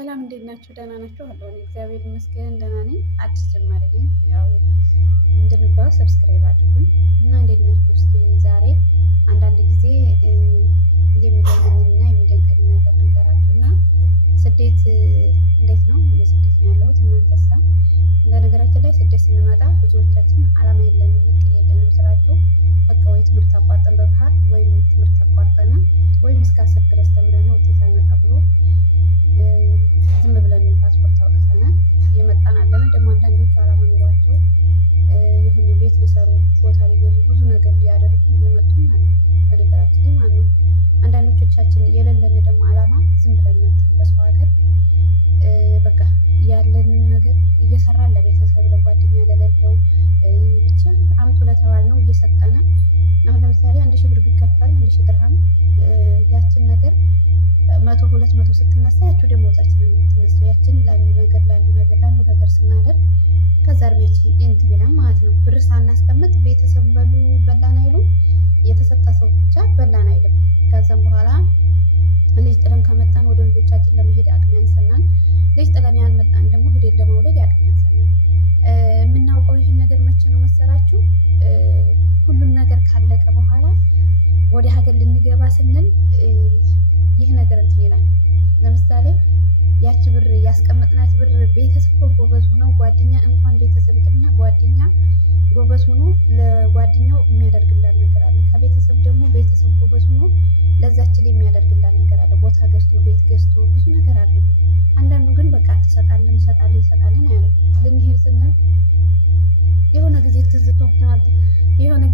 ሰላም እንዴት ናችሁ? ደህና ናችሁ? አለሁ እኔ እግዚአብሔር ይመስገን ደህና ነኝ። አዲስ ጀማሪ ነኝ። ያው እንድንባው ሰብስክራይብ አድርጉኝ እና እንዴት ናችሁ? እስኪ ዛሬ አንዳንድ ጊዜ የሚገርመኝና የሚደንቀኝ ነገር ልንገራችሁ እና ስደት እንዴት ነው? እኔ ስደት ነው ያለሁት። እናንተሳ? በነገራችን ላይ ስደት ስንመጣ ብዙዎቻችን አላማ የለንም፣ እቅድ የለንም ስላችሁ በቃ ወይ ትምህርት አቋርጠን በባህር ወይም ትምህርት አቋርጠን ወይም እስከ 10 ድረስ ተምረን ውጤት አልመጣ ብሎ ዝም ብለን ፓስፖርት አውጥተን የመጣን አለን። ደግሞ አንዳንዶቹ አላማ ኑሯቸው የሆነ ቤት ሊሰሩ ቦታ ሊገዙ ብዙ ነገር ሊያደርጉ የመጡም አሉ። በነገራችን ላይ ማለት ነው። አንዳንዶቻችን የሌለን ደግሞ አላማ ዝም ብለን መተን በሰው ሀገር በቃ ያለንን ነገር እየሰራን ለቤተሰብ ለጓደኛ ለሌለው ብቻ አምጡ ለተባል ነው እየሰጠነ። አሁን ለምሳሌ 1000 ብር ቢከፈል 1000 ድርሃም ያችን ነገር 100 200 ስትነሳ ያችሁ ደሞዛችን ነው የምትነሳው። ያችን ለአንዱ ነገር ስናደርግ ከዛ እድሜያችን እንትን ይላል ማለት ነው። ብር ሳናስቀምጥ ቤተሰብ በላን አይሉም፣ የተሰጠ ሰው ብቻ በላን አይልም። ከዛም በኋላ ልጅ ጥለን ከመጣን ወደ ልጆቻችን ለመሄድ አቅም ያንሰናል። ልጅ ጥለን ያልመጣን ደግሞ ሄደን ለመውለድ አቅም ያንሰናል። የምናውቀው ይህን ነገር መቼ ነው መሰላችሁ? ሁሉም ነገር ካለቀ በኋላ ወደ ሀገር ልንገባ ስንል ይህ ነገር እንትን ይላል። ለምሳሌ ያቺ ብር ያስቀመጥናት ብር ቤተሰብ ጎበዝ ሆኖ ጓደኛ እንኳን ቤተሰብ ይቅርና ጓደኛ ጎበዝ ሆኖ ለጓደኛው የሚያደርግላት ነገር አለ። ከቤተሰብ ደግሞ ቤተሰብ ጎበዝ ሆኖ ለዛችን የሚያደርግላት ነገር አለ። ቦታ ገዝቶ ቤት ገዝቶ ብዙ ነገር አድርጎ። አንዳንዱ ግን በቃ እንሰጣለን አያለ ልንሄድ ስንል የሆነ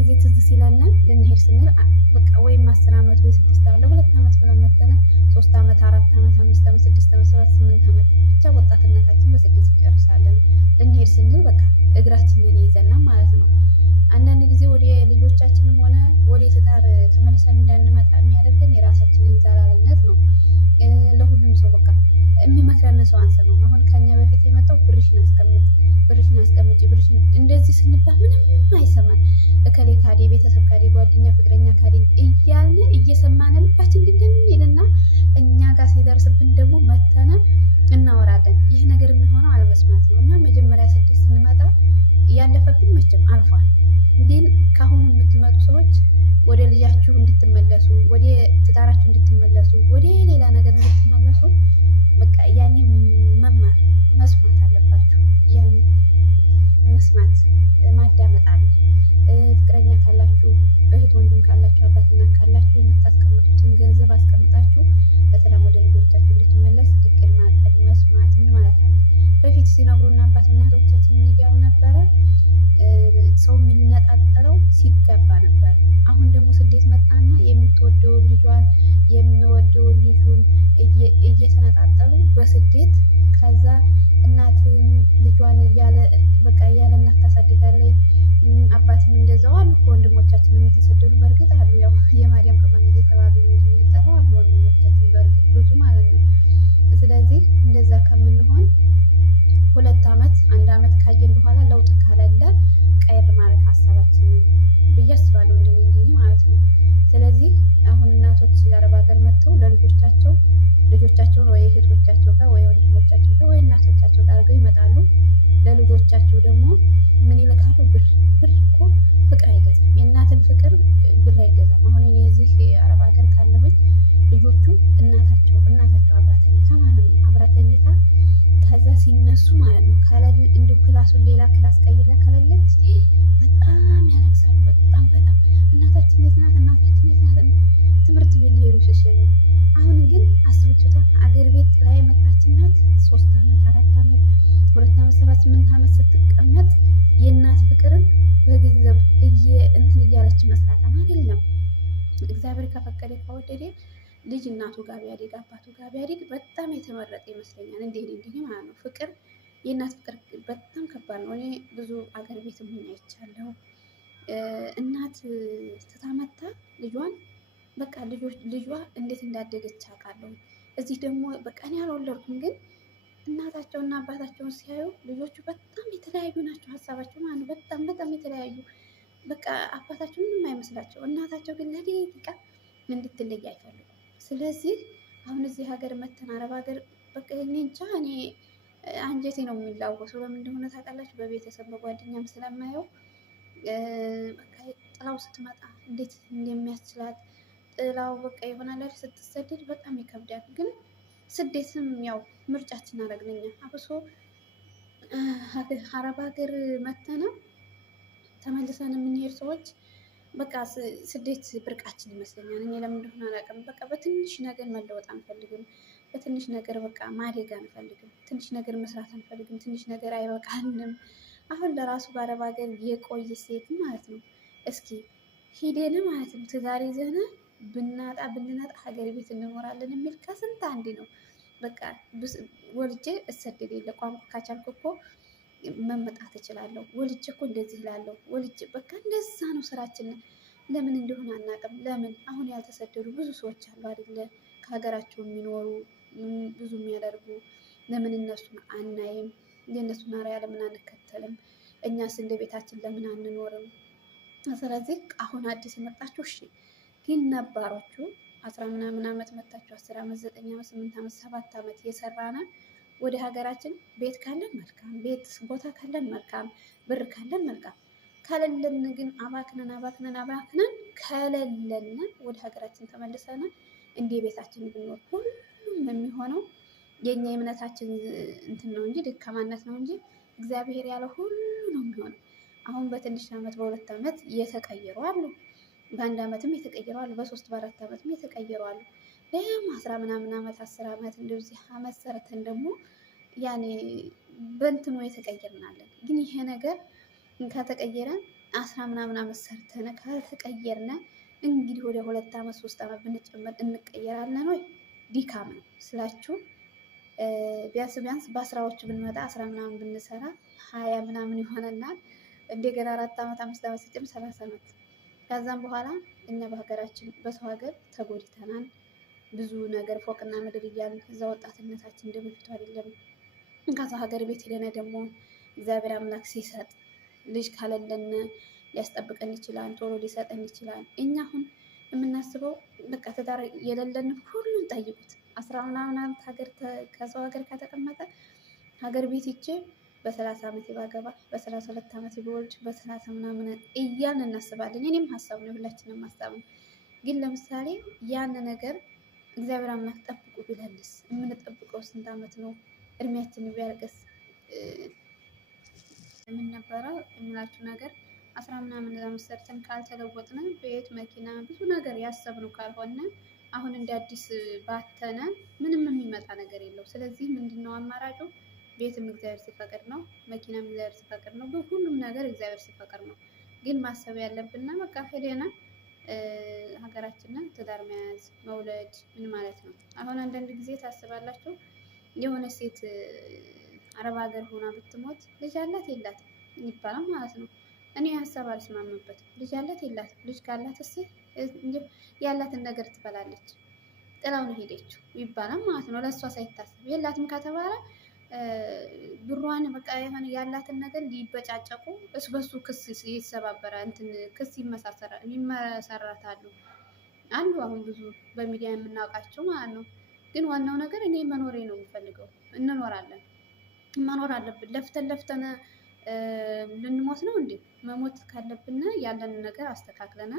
ጊዜ ትዝ ሲለን ልንሄድ ስንል በቃ ወይም 10 ዓመት ወይ 6 ዓመት ለ2 ዓመት ብለን መተን 3 ዓመት 4 ዓመት 5 ዓመት 6 ዓመት 7 8 ዓመት ብቻ ወጣትነታችን በስደት እንጨርሳለን። ልንሄድ ስንል በቃ እግራችንን ይዘና ማለት ነው። አንዳንድ ጊዜ ወደ ልጆቻችንም ሆነ ወደ ትዳር ተመልሰን እንዳንመጣ የሚያደርገን የራሳችንን እንዛላልነት ነው። ለሁሉም ሰው በቃ የሚመክረን ሰው አንሰማም። አሁን ከኛ በፊት የመጣው ብርሽን አስቀምጪ ብርሽን እንደዚህ ስንባል ምንም አይሰማን። እከሌ ካዴ፣ ቤተሰብ ካዴ፣ ጓደኛ ፍቅረኛ ካዴ እያልን እየሰማን ልባችን ድንድን ይልና እኛ ጋር ሲደርስብን ደግሞ መተነ እናወራለን። ይህ ነገር የሚሆነው አለመስማት ነው። እና መጀመሪያ ስደት ስንመጣ ያለፈብን መቼም አልፏል። ግን ከአሁኑ የምትመጡ ሰዎች ወደ ልጃችሁ እንድትመለሱ፣ ወደ ትዳራችሁ እንድትመለሱ፣ ወደ ሌላ ነገር እንድትመለሱ በቃ ያኔ መስማት አለባችሁ። ያኔ መስማት ማዳመጥ አለ። ፍቅረኛ ካላችሁ፣ እህት ወንድም ካላችሁ፣ አባትና ካላችሁ የምታስቀምጡትን ገንዘብ አስቀምጣችሁ በሰላም ወደ ልጆቻችሁ እንድትመለስ እቅድ ማቀድ መስማት ምን ማለት አለ። በፊት ሲነግሩና አባት እናቶቻችን ምን እያሉ ነበረ? ሰው የሚነጣጠለው ሲገባ ነበር። አሁን ደግሞ ስደት መጣና የምትወደውን ልጇን የሚወደውን ልጁን እየተነጣጠሉ በስደት ከዛ እናትም ልጇን እያለ እናት ታሳድጋለች። አባትም እንደዛው አሉ እኮ ወንድሞቻችንም የተሰደዱ በእርግጥ አሉ። ያው የማርያም ቅመም እየተባሉ ነው እንጂ የምንጠራው አሉ ወንድሞቻችን በእርግጥ ብዙ ማለት ነው። ስለዚህ እንደዛ ከምንሆን 2 ዓመት 1 ዓመት ካየን በኋላ ለውጥ ካለለ ቀየር ማድረግ ሀሳባችንን ብዬ አስባለሁ። እንደኔ ማለት ነው። ስለዚህ አሁን እናቶች የአረብ ሀገር መጥተው ልጆቻቸውን ወይ እህቶቻቸው ጋር ወይ ወንድሞቻቸው ጋር ወይ እናቶቻቸው ጋር አድርገው ይመጣሉ። ለልጆቻቸው ደግሞ ምን ይልካሉ? ብር እኮ ፍቅር አይገዛም። የእናትን ፍቅር ብር አይገዛም። አሁን እኔ እዚህ አረብ ሀገር ካለሁኝ ልጆቹ እናታቸው አብራተኝታ ማለት ነው አብራተኝታ ከዛ ሲነሱ ማለት ነው እንዲሁ ክላሱን ሌላ ክላስ ቀይራ ከሌለች በጣም ያለቅሳሉ። በጣም እናታችን የት ናት? ትምህርት ቤት ሊሄዱ ሲሸኙ። አሁን ግን አስብችታል። አገር ቤት ላይ የመጣች እናት 3 ዓመት 4 ዓመት 2 ዓመት 7 8 ዓመት ስትቀመጥ የእናት ፍቅርን በገንዘብ እንትን እያለች መስራታን አይደለም። እግዚአብሔር ከፈቀደ ከወደደ ልጅ እናቱ ጋር ቢያድግ አባቱ ጋር ቢያድግ በጣም የተመረጠ ይመስለኛል። እንዴ ማለት ነው። ፍቅር የእናት ፍቅር በጣም ከባድ ነው። እኔ ብዙ አገር ቤት ሆኜ አይቻለሁ። እናት ትታመታ ልጇን በቃ ልጇ እንዴት እንዳደገች አውቃለሁ። እዚህ ደግሞ በቃ እኔ አልወለድኩም፣ ግን እናታቸውና አባታቸውን ሲያዩ ልጆቹ በጣም የተለያዩ ናቸው። ሀሳባቸው ማለት ነው በጣም የተለያዩ በቃ አባታቸው ምንም አይመስላቸው፣ እናታቸው ግን ለደቂቃ እንድትለይ አይፈልጉም። ስለዚህ አሁን እዚህ ሀገር መተን አረብ ሀገር በቃ እኔ እንጃ እኔ አንጀቴ ነው የሚላወሰው። ለምን እንደሆነ ታውቃላችሁ? በቤተሰብ በጓደኛም ስለማየው በቃ ጥላው ስትመጣ እንዴት እንደሚያስችላት ጥላው በቃ ይሆናል ስትሰደድ በጣም ይከብዳል። ግን ስደትም ያው ምርጫችን አደረግነኛ አብሶ አረብ ሀገር መተነ ተመልሰን የምንሄድ ሰዎች በቃ ስደት ብርቃችን ይመስለኛል። እኔ ለምን እንደሆነ አላውቅም። በቃ በትንሽ ነገር መለወጥ አንፈልግም። በትንሽ ነገር በቃ ማደግ አንፈልግም። ትንሽ ነገር መስራት አንፈልግም። ትንሽ ነገር አይበቃንም። አሁን ለራሱ በአረብ ሀገር የቆየ ሴት ማለት ነው እስኪ ሂደን ማለት ነው ትዳር ይዘን ብንነጣ ሀገር ቤት እንኖራለን የሚል ከስንት አንድ ነው። በቃ ወልጄ እሰደድ የለ ቋንቋ ካቻልኩ እኮ መመጣት እችላለሁ። ወልጄ እኮ እንደዚህ እላለሁ። ወልጄ በቃ እንደዛ ነው ስራችን። ለምን እንደሆነ አናውቅም። ለምን አሁን ያልተሰደዱ ብዙ ሰዎች አሉ አይደለ? ከሀገራቸው የሚኖሩ ብዙ የሚያደርጉ ለምን እነሱን አናይም? የእነሱን አርአያ ለምን አንከተልም? እኛስ እንደ ቤታችን ለምን አንኖርም? ስለዚህ አሁን አዲስ የመጣችሁ እሺ፣ ግን ነባሮቹ 10 ምናምን ዓመት መጣችሁ 10 ዓመት 9 ዓመት 8 ዓመት 7 ዓመት የሰራነ ወደ ሀገራችን ቤት ካለን መልካም፣ ቤት ቦታ ካለን መልካም፣ ብር ካለን መልካም። ከሌለን ግን አባክነን ከሌለን ወደ ሀገራችን ተመልሰን እንደ ቤታችን ብንኖር ሁሉም የሚሆነው የኛ የእምነታችን እንትን ነው እንጂ ደካማነት ነው እንጂ እግዚአብሔር ያለው ሁሉ ነው የሚሆነው። አሁን በትንሽ ዓመት በ2 ዓመት የተቀየሩ አሉ። በ1 ዓመትም የተቀየሩ አሉ። በ3 በ4 ዓመትም የተቀየሩ አሉ። ለም 10 ምናምን ዓመት 10 ዓመት እንደዚህ ዓመት ሰርተን ደግሞ ያኔ በእንትኑ የተቀየርናለን። ግን ይሄ ነገር ከተቀየረ 10 ምናምን ዓመት ሰርተን ካልተቀየርነ እንግዲህ ወደ 2 ዓመት 3 ዓመት ብንጨመር እንቀየራለን ወይ? ዲካም ነው ስላችሁ። ቢያንስ በ10ዎቹ ብንመጣ 10 ምናምን ብንሰራ 20 ምናምን ይሆነናል። እንደገና 4 ዓመት 5 ዓመት ሲጨምር 30 ዓመት። ከዛም በኋላ እኛ በሀገራችን በሰው ሀገር ተጎድተናል። ብዙ ነገር ፎቅና ምድር እያልን እዛ ወጣትነታችን እንደበፊቱ አይደለም። ከሰው ሀገር ቤት ሄደን ደግሞ እግዚአብሔር አምላክ ሲሰጥ ልጅ ካለለን ሊያስጠብቀን ይችላል፣ ቶሎ ሊሰጠን ይችላል። እኛ አሁን የምናስበው በቃ ትዳር የሌለን ሁሉም ጠይቁት 10 ምናምን ዓመት ከሰው ሀገር ከተቀመጠ ሀገር ቤት ይቼ በ30 ዓመት ባገባ በ32 ዓመት ቢወልድ በ30 ምናምን እያን እናስባለን። እኔም ሀሳብ ነው፣ ሁላችንም ሀሳብ ነው። ግን ለምሳሌ ያን ነገር እግዚአብሔር አምላክ ጠብቁ ቢለንስ የምንጠብቀው ስንት ዓመት ነው? እድሜያችን ቢያልቅስ ምን ነበረ የምላችሁ ነገር 10 ምናምን ዓመት ሰርተን ካልተለወጥን ቤት መኪና ብዙ ነገር ያሰብነው ካልሆነ አሁን እንደ አዲስ ባተነ ምንም የሚመጣ ነገር የለው። ስለዚህ ምንድነው አማራጩ? ቤትም እግዚአብሔር ሲፈቅድ ነው፣ መኪናም እግዚአብሔር ሲፈቅድ ነው፣ በሁሉም ነገር እግዚአብሔር ሲፈቅድ ነው። ግን ማሰብ ያለብንና በቃ ሄደና ሀገራችንን ትዳር መያዝ መውለድ ምን ማለት ነው? አሁን አንዳንድ ጊዜ ታስባላችሁ የሆነ ሴት አረብ ሀገር ሆና ብትሞት ልጅ አላት የላትም ይባላል ማለት ነው። እኔ ሀሳብ አልስማምበትም። ልጅ አላት የላትም፣ ልጅ ካላትስ ያላትን ነገር ትበላለች፣ ጥላውን ሄደችው ይባላል ማለት ነው። ለእሷ ሳይታሰብ የላትም ከተባለ ብሯን በቃ የሆነ ያላትን ነገር ሊበጫጨቁ እሱ በሱ ክስ ይሰባበራ እንትን ክስ ይመሰረታሉ አሉ። አሁን ብዙ በሚዲያ የምናውቃቸው ማለት ነው። ግን ዋናው ነገር እኔ መኖሬ ነው የምፈልገው። እንኖራለን፣ መኖር አለብን። ለፍተን ልንሞት ነው እንዴ? መሞት ካለብን ያለንን ነገር አስተካክለና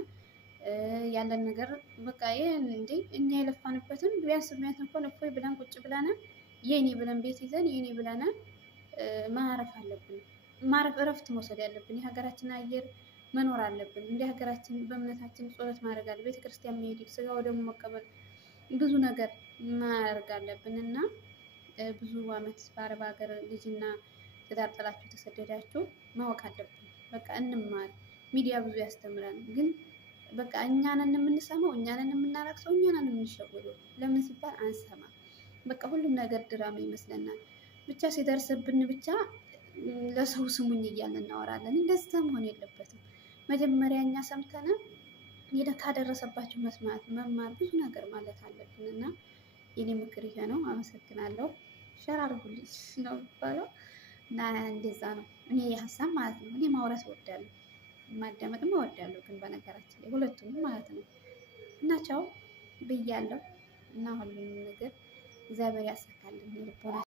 ያለን ነገር በቃ ይሄን እንዴ እኛ የለፋንበትን ቢያንስ እንኳን እፎይ ብለን ቁጭ ብለን የኔ ብለን ቤት ይዘን የኔ ብለን ማረፍ አለብን። ማረፍ እረፍት መውሰድ ያለብን የሀገራችን አየር መኖር አለብን። እንደ ሀገራችን በእምነታችን ጸሎት ማድረግ አለ፣ ቤተክርስቲያን መሄድ፣ ስጋው ደግሞ መቀበል፣ ብዙ ነገር ማድረግ አለብን እና ብዙ ዓመት በአረብ ሀገር ልጅና ትዳር ጥላችሁ የተሰደዳችሁ ማወቅ አለብን። በቃ እንማር። ሚዲያ ብዙ ያስተምራል፣ ግን በቃ እኛንን የምንሰማው እኛንን የምናረክሰው እኛንን የምንሸወደው ለምን ሲባል አንሰማ። በቃ ሁሉም ነገር ድራማ ይመስለናል። ብቻ ሲደርስብን ብቻ ለሰው ስሙኝ እያልን እናወራለን። እንደዛ መሆን የለበትም። መጀመሪያ እኛ ሰምተን ካደረሰባችሁ መስማት መማር ብዙ ነገር ማለት አለብን እና የኔ ምክር ይሄ ነው። አመሰግናለሁ። ሸር አድርጉልኝ ነው የሚባለው እና እንደዛ ነው። እኔ የሀሳብ ማለት ነው። እኔ ማውራት እወዳለሁ፣ ማዳመጥም እወዳለሁ። ግን በነገራችን ላይ ሁለቱም ማለት ነው እና ቻው ብያለሁ እና ሁሉም ነገር እግዚአብሔር ያሳካልን ልቦና